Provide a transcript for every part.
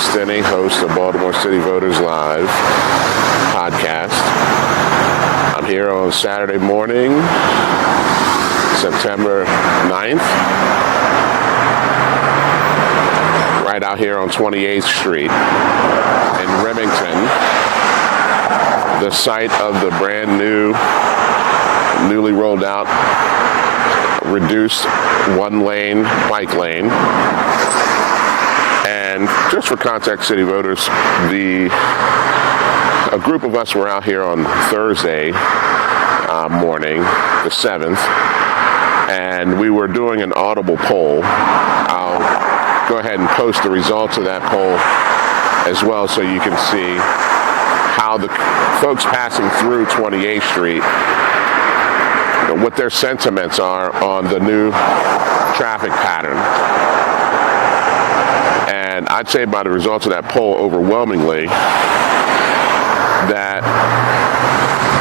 Stinney, host of Baltimore City Voters Live podcast. I'm here on Saturday morning, September 9th, right out here on 28th Street in Remington, the site of the brand new, newly rolled out, reduced one-lane bike lane. And just for context, city voters, a group of us were out here on Thursday morning, the 7th, and we were doing an audible poll. I'll go ahead and post the results of that poll as well so you can see how the folks passing through 28th Street, what their sentiments are on the new traffic pattern. And I'd say by the results of that poll, overwhelmingly, that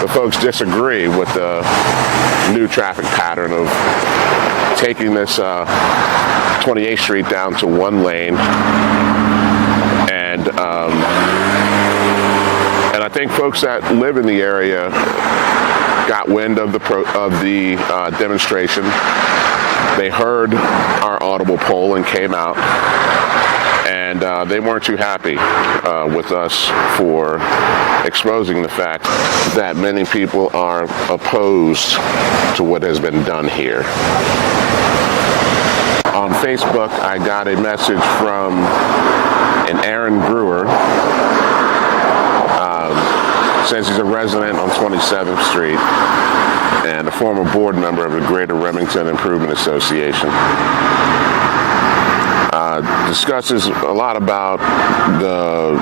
the folks disagree with the new traffic pattern of taking this 28th Street down to one lane. And I think folks that live in the area got wind of the demonstration. They heard our audible poll and came out, and they weren't too happy with us for exposing the fact that many people are opposed to what has been done here. On Facebook, I got a message from an Aaron Brewer. Says he's a resident on 27th Street and a former board member of the Greater Remington Improvement Association. Discusses a lot about the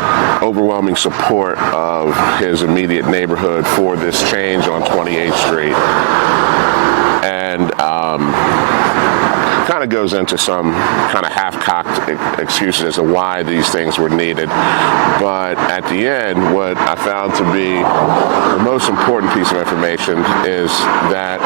overwhelming support of his immediate neighborhood for this change on 28th Street. And kind of goes into some kind of half-cocked excuses as to why these things were needed. But at the end, what I found to be the most important piece of information is that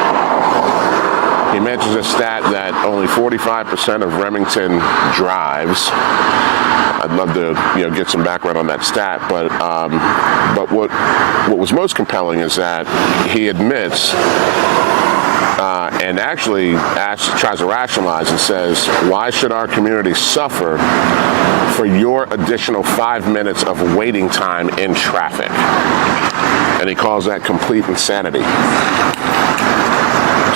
he mentions a stat that only 45% of Remington drives. I'd love to, get some background on that stat, but what was most compelling is that he admits and actually tries to rationalize and says, why should our community suffer for your additional 5 minutes of waiting time in traffic? And he calls that complete insanity.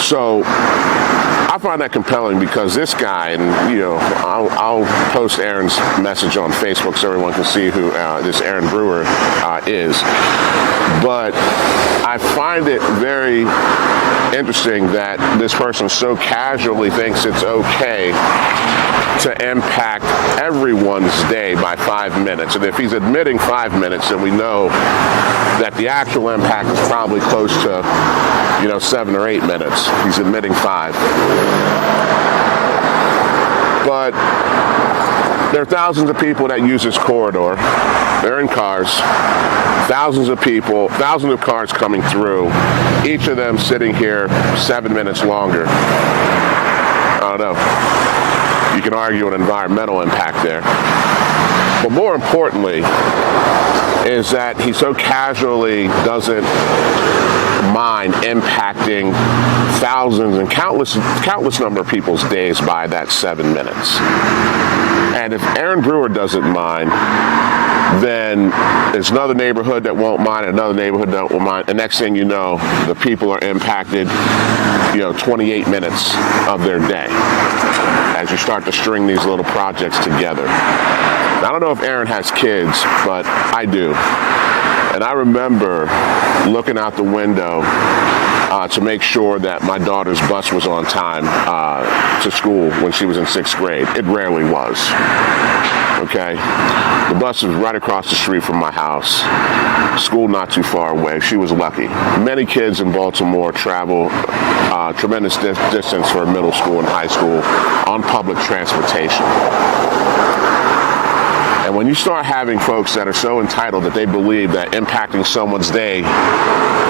So I find that compelling because this guy, and I'll post Aaron's message on Facebook so everyone can see who this Aaron Brewer is. But I find it very interesting that this person so casually thinks it's okay to impact everyone's day by 5 minutes. And if he's admitting 5 minutes, then we know that the actual impact is probably close to 7 or 8 minutes. He's admitting 5. But there are thousands of people that use this corridor. They're in cars. Thousands of people, thousands of cars coming through, each of them sitting here 7 minutes longer. I don't know. You can argue an environmental impact there. But more importantly is that he so casually doesn't mind impacting thousands and countless number of people's days by that 7 minutes. And if Aaron Brewer doesn't mind, then there's another neighborhood that won't mind, another neighborhood that won't mind. And next thing you know, the people are impacted, 28 minutes of their day as you start to string these little projects together. Now, I don't know if Aaron has kids, but I do. And I remember looking out the window to make sure that my daughter's bus was on time to school when she was in 6th grade. It rarely was. Okay? The bus was right across the street from my house. School not too far away. She was lucky. Many kids in Baltimore travel tremendous distance for middle school and high school on public transportation. And when you start having folks that are so entitled that they believe that impacting someone's day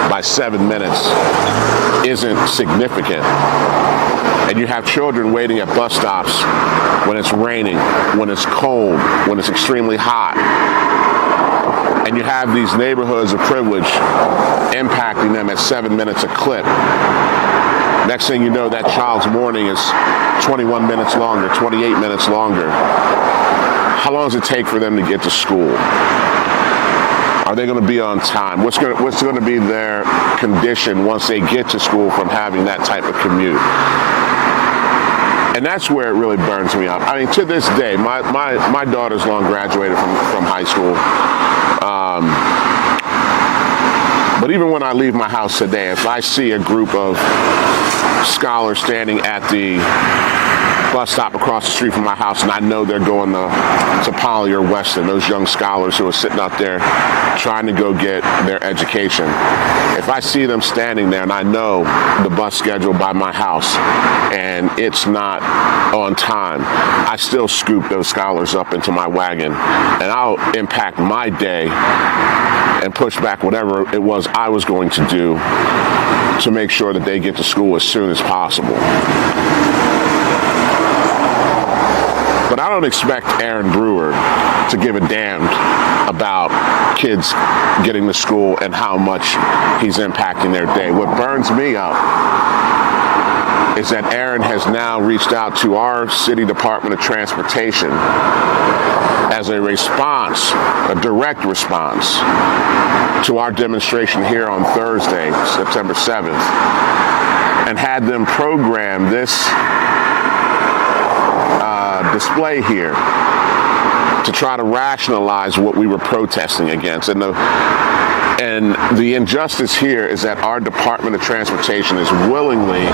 by 7 minutes isn't significant, And you have children waiting at bus stops when it's raining, when it's cold, when it's extremely hot. And you have these neighborhoods of privilege impacting them at 7 minutes a clip. Next thing you know, that child's morning is 21 minutes longer, 28 minutes longer. How long does it take for them to get to school? Are they going to be on time? What's going to be their condition once they get to school from having that type of commute? And that's where it really burns me up. I mean, to this day, my daughter's long graduated from high school. But even when I leave my house today, if I see a group of scholars standing at the bus stop across the street from my house, and I know they're going to Poly or Weston, those young scholars who are sitting out there trying to go get their education. If I see them standing there and I know the bus schedule by my house and it's not on time, I still scoop those scholars up into my wagon, and I'll impact my day and push back whatever it was I was going to do to make sure that they get to school as soon as possible. But I don't expect Aaron Brewer to give a damn about kids getting to school and how much he's impacting their day. What burns me up is that Aaron has now reached out to our City Department of Transportation as a response, a direct response to our demonstration here on Thursday, September 7th, and had them program this display here to try to rationalize what we were protesting against. And the injustice here is that our Department of Transportation is willingly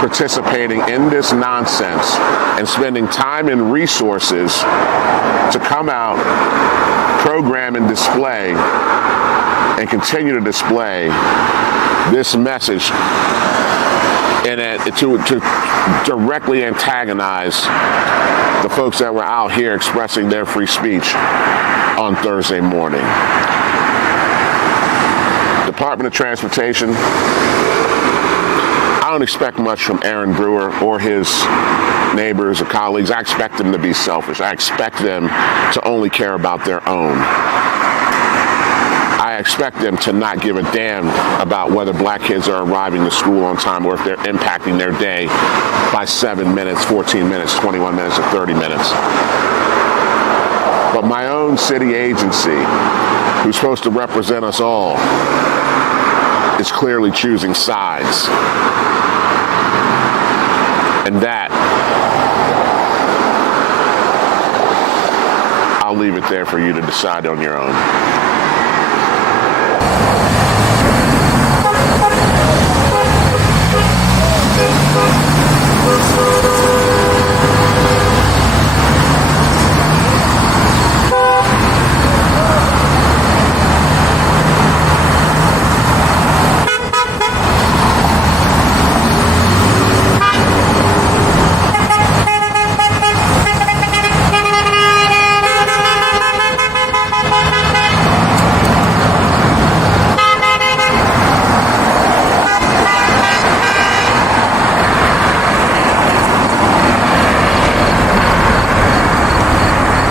participating in this nonsense and spending time and resources to come out, program and display, and continue to display this message and to directly antagonize the folks that were out here expressing their free speech on Thursday morning. Department of Transportation, I don't expect much from Aaron Brewer or his neighbors or colleagues. I expect them to be selfish. I expect them to only care about their own. I expect them to not give a damn about whether black kids are arriving to school on time or if they're impacting their day by 7 minutes, 14 minutes, 21 minutes, or 30 minutes. But my own city agency, who's supposed to represent us all, is clearly choosing sides. And that, I'll leave it there for you to decide on your own.